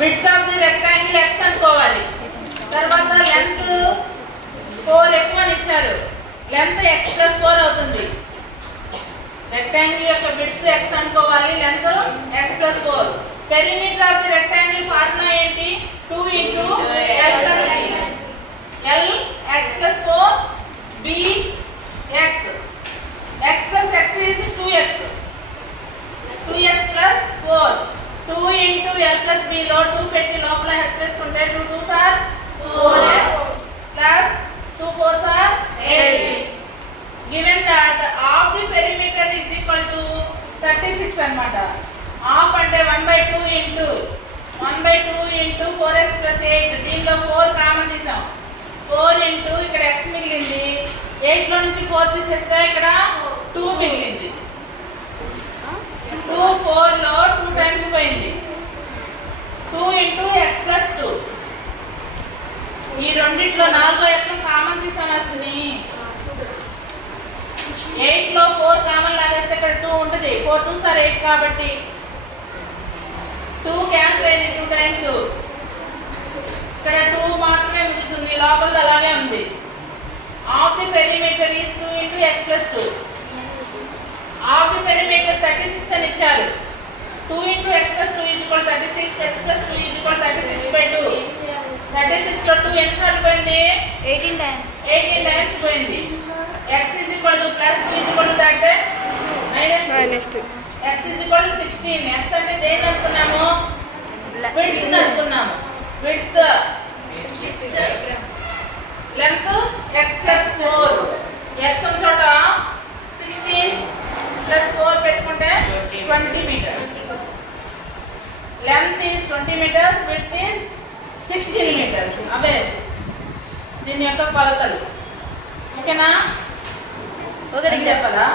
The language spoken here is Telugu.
Width of the rectangle x అనుకోవాలి. తర్వాత లెంత్ 4 ఎక్కువ ఇచ్చారు, లెంత్ x + 4 అవుతుంది. రెక్టాంగిల్ యొక్క విడ్త్ x అనుకోవాలి, length x + 4. Perimeter of the rectangle formula ఏంటి? 2 × l + b. l x + 4 b x. x + x is 2x. 2x + 4. 2 × l + b లో 2 పెట్టి లోపల h వేసుకుంటే 2 2s are 4x plus 2 4s are 8. Given that half the perimeter is equal to 36 అన్నమాట. half అంటే 1/2 × 4x + 8. దీనిలో 4 కామన్ తీసాం. 4 × ఇక్కడ x మిగిలింది. 8 లో నుంచి 4 తీసేస్తే ఇక్కడ 2 మిగిలింది. 2 4 లో 2 టైమ్స్ పోయింది. 2 × x + 2. ఈ రెండిట్లో 4 ఎక్కడ కామన్ తీసాం అసలు. 8 లో 4 కామన్ లాగేస్తే ఇక్కడ 2 ఉంటుంది. 4 2s are 8 కాబట్టి 2 క్యాన్సిల్ అయింది 2 టైమ్స్. ఇక్కడ 2 మాత్రమే మిగులుతుంది, లోపల అలాగే ఉంది. Half the perimeter is 2 × x + 2. Half the perimeter 36 అని ఇచ్చారు. 2 × x + 2 = 36. x + 2 = 36/2. 36 లో 2 ఎన్నిసార్లు పోయింది? 18 times. 18 టైమ్స్ పోయింది. x = +2 = అంటే -2. x = 16. x అంటే దేని అనుకున్నాము? విడ్త్ అనుకున్నాము. Width length x + 4. x ఉన్న చోట 16 + 4 పెట్టుకుంటే 20 meters. Length is 20 meters, width is 16 meters. అవే దీని యొక్క కొలతలు. ఓకేనా? ఓకే చెప్పాలా?